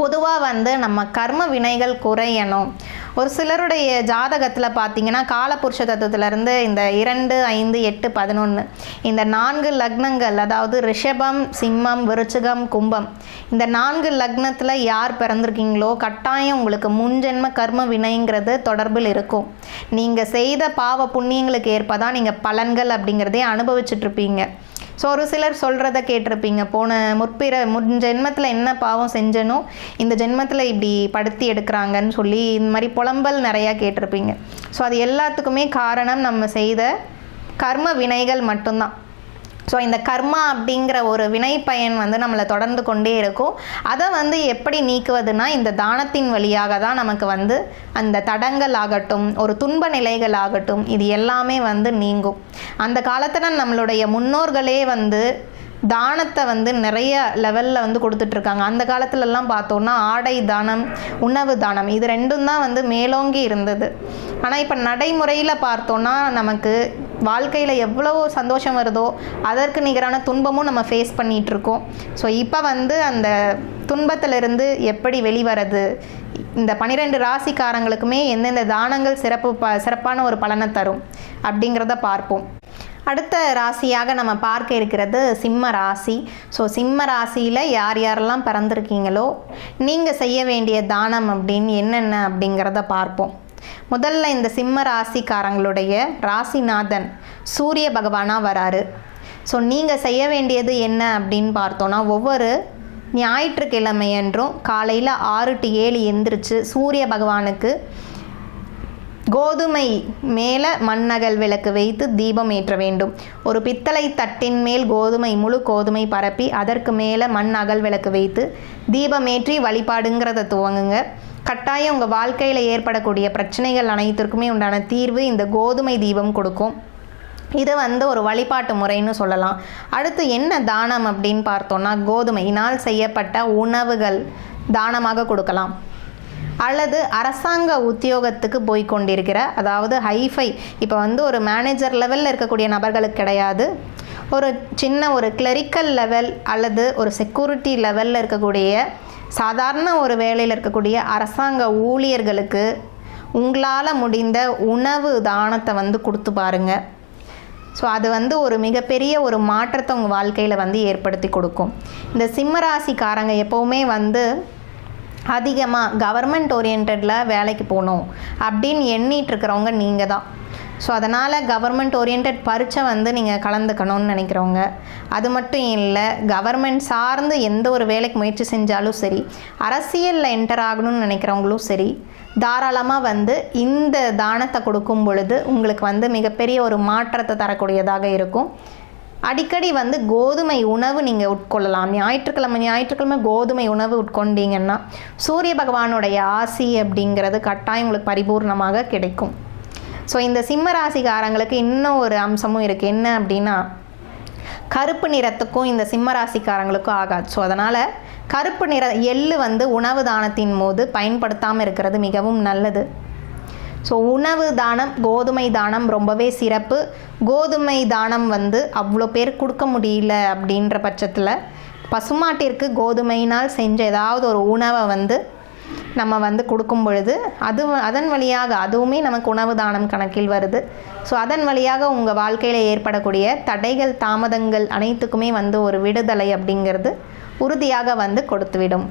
பொதுவாக வந்து நம்ம கர்ம வினைகள் குறையணும். ஒரு சிலருடைய ஜாதகத்தில் பார்த்தீங்கன்னா காலபுருஷ தத்துவத்திலேருந்து இந்த இரண்டு ஐந்து எட்டு பதினொன்று இந்த நான்கு லக்னங்கள் அதாவது ரிஷபம் சிம்மம் விருச்சிகம் கும்பம் இந்த நான்கு லக்னத்தில் யார் பிறந்திருக்கீங்களோ கட்டாயம் உங்களுக்கு முன்ஜென்ம கர்ம வினைங்கிறது தொடர்பில் இருக்கும். நீங்கள் செய்த பாவ புண்ணியங்களுக்கு ஏற்ப தான் நீங்கள் பலன்கள் அப்படிங்கிறதே அனுபவிச்சுட்ருப்பீங்க ஸோ ஒரு சிலர் சொல்கிறத கேட்டிருப்பீங்க. போன முற்பிற முன் ஜென்மத்தில் என்ன பாவம் செஞ்சனோ இந்த ஜென்மத்தில் இப்படி படுத்தி எடுக்கிறாங்கன்னு சொல்லி இந்த மாதிரி புலம்பல் நிறையா கேட்டிருப்பீங்க. ஸோ அது எல்லாத்துக்குமே காரணம் நம்ம செய்த கர்ம வினைகள் மட்டும்தான். ஸோ இந்த கர்மா அப்படிங்கிற ஒரு வினை பயன் வந்து நம்மளை தொடர்ந்து கொண்டே இருக்கும். அதை வந்து எப்படி நீக்குவதுனா இந்த தானத்தின் வழியாக தான் நமக்கு வந்து அந்த தடங்கள் ஆகட்டும் ஒரு துன்ப நிலைகள் ஆகட்டும் இது எல்லாமே வந்து நீங்கும். அந்த காலத்தில் நம்மளுடைய முன்னோர்களே வந்து தானத்தை வந்து நிறைய லெவலில் வந்து கொடுத்துட்ருக்காங்க அந்த காலத்துலலாம் பார்த்தோன்னா ஆடை தானம் உணவு தானம் இது ரெண்டும் தான் வந்து மேலோங்கி இருந்தது. ஆனால் இப்போ நடைமுறையில் பார்த்தோன்னா நமக்கு வாழ்க்கையில் எவ்வளோ சந்தோஷம் வருதோ அதற்கு நிகரான துன்பமும் நம்ம ஃபேஸ் பண்ணிகிட்ருக்கோம் ஸோ இப்போ வந்து அந்த துன்பத்திலிருந்து எப்படி வெளிவரது? இந்த பன்னிரெண்டு ராசிக்காரங்களுக்குமே எந்தெந்த தானங்கள் சிறப்பு ப சிறப்பான ஒரு பலனை தரும் அப்படிங்கிறத பார்ப்போம். அடுத்த ராசியாக நம்ம பார்க்க இருக்கிறது சிம்ம ராசி. ஸோ சிம்ம ராசியில் யார் யாரெல்லாம் பிறந்திருக்கீங்களோ நீங்கள் செய்ய வேண்டிய தானம் அப்படின்னு என்னென்ன அப்படிங்கிறத பார்ப்போம். முதல்ல இந்த சிம்ம ராசிக்காரங்களுடைய ராசிநாதன் சூரிய பகவானாக வராரு. ஸோ நீங்கள் செய்ய வேண்டியது என்ன அப்படின்னு பார்த்தோன்னா ஒவ்வொரு ஞாயிற்றுக்கிழமையன்றும் காலையில் ஆறு டு ஏழு எந்திரிச்சு சூரிய பகவானுக்கு கோதுமை மேலே மண்ணகல் விளக்கு வைத்து தீபம் ஏற்ற வேண்டும். ஒரு பித்தளை தட்டின் மேல் கோதுமை முழு கோதுமை பரப்பி அதற்கு மேலே மண் அகல் விளக்கு வைத்து தீபம் ஏற்றி வழிபாடுங்கிறத துவங்குங்க. கட்டாயம் உங்கள் வாழ்க்கையில் ஏற்படக்கூடிய பிரச்சனைகள் அனைத்திற்குமே உண்டான தீர்வு இந்த கோதுமை தீபம் கொடுக்கும். இது வந்து ஒரு வழிபாட்டு முறைன்னு சொல்லலாம். அடுத்து என்ன தானம் அப்படின்னு பார்த்தோன்னா கோதுமையினால் செய்யப்பட்ட உணவுகள் தானமாக கொடுக்கலாம். அல்லது அரசாங்க உத்தியோகத்துக்கு போய் கொண்டிருக்கிற அதாவது ஹைஃபை இப்போ வந்து ஒரு மேனேஜர் லெவலில் இருக்கக்கூடிய நபர்களுக்கு கிடையாது. ஒரு சின்ன ஒரு கிளரிக்கல் லெவல் அல்லது ஒரு செக்யூரிட்டி லெவலில் இருக்கக்கூடிய சாதாரண ஒரு வேலையில் இருக்கக்கூடிய அரசாங்க ஊழியர்களுக்கு உங்களால் முடிந்த உணவு தானத்தை வந்து கொடுத்து பாருங்கள் ஸோ அது வந்து ஒரு மிகப்பெரிய ஒரு மாற்றத்தை உங்கள் வாழ்க்கையில் வந்து ஏற்படுத்தி கொடுக்கும். இந்த சிம்மராசிக்காரங்க எப்போவுமே வந்து அதிகமாக கவர்மெண்ட் ஓரியன்டில் வேலைக்கு போகணும் அப்படின்னு எண்ணிட்டு இருக்கிறவங்க நீங்கள் தான். ஸோ அதனால் கவர்மெண்ட் ஓரியன்ட் பரீட்சை வந்து நீங்கள் கலந்துக்கணும்னு நினைக்கிறவங்க. அது மட்டும் இல்லை கவர்மெண்ட் சார்ந்து எந்த ஒரு வேலைக்கு முயற்சி செஞ்சாலும் சரி அரசியலில் என்டர் ஆகணும்னு நினைக்கிறவங்களும் சரி தாராளமாக வந்து இந்த தானத்தை கொடுக்கும் பொழுது உங்களுக்கு வந்து மிகப்பெரிய ஒரு மாற்றத்தை தரக்கூடியதாக இருக்கும். அடிக்கடி வந்து கோதுமை உணவு நீங்கள் உட்கொள்ளலாம். ஞாயிற்றுக்கிழமை ஞாயிற்றுக்கிழமை கோதுமை உணவு உட்கொண்டீங்கன்னா சூரிய பகவானுடைய ஆசி அப்படிங்கிறது கட்டாயம் உங்களுக்கு பரிபூர்ணமாக கிடைக்கும். ஸோ இந்த சிம்ம ராசிக்காரங்களுக்கு இன்னும் ஒரு அம்சமும் இருக்குது என்ன அப்படின்னா கருப்பு நிறத்துக்கும் இந்த சிம்ம ராசிக்காரங்களுக்கும் ஆகாது. ஸோ அதனால் கருப்பு நிற எள்ளு வந்து உணவு தானத்தின் போது பயன்படுத்தாமல் இருக்கிறது மிகவும் நல்லது. ஸோ உணவு தானம் கோதுமை தானம் ரொம்பவே சிறப்பு. கோதுமை தானம் வந்து அவ்வளோ பேர் கொடுக்க முடியல அப்படின்ற பட்சத்தில் பசுமாட்டிற்கு கோதுமையினால் செஞ்ச ஏதாவது ஒரு உணவை வந்து நம்ம வந்து கொடுக்கும் பொழுது அது அதன் வழியாக அதுவுமே நமக்கு உணவு தானம் கணக்கில் வருது. ஸோ அதன் வழியாக உங்கள் வாழ்க்கையில் ஏற்படக்கூடிய தடைகள் தாமதங்கள் அனைத்துக்குமே வந்து ஒரு விடுதலை அப்படிங்கிறது உறுதியாக வந்து கொடுத்துவிடும்.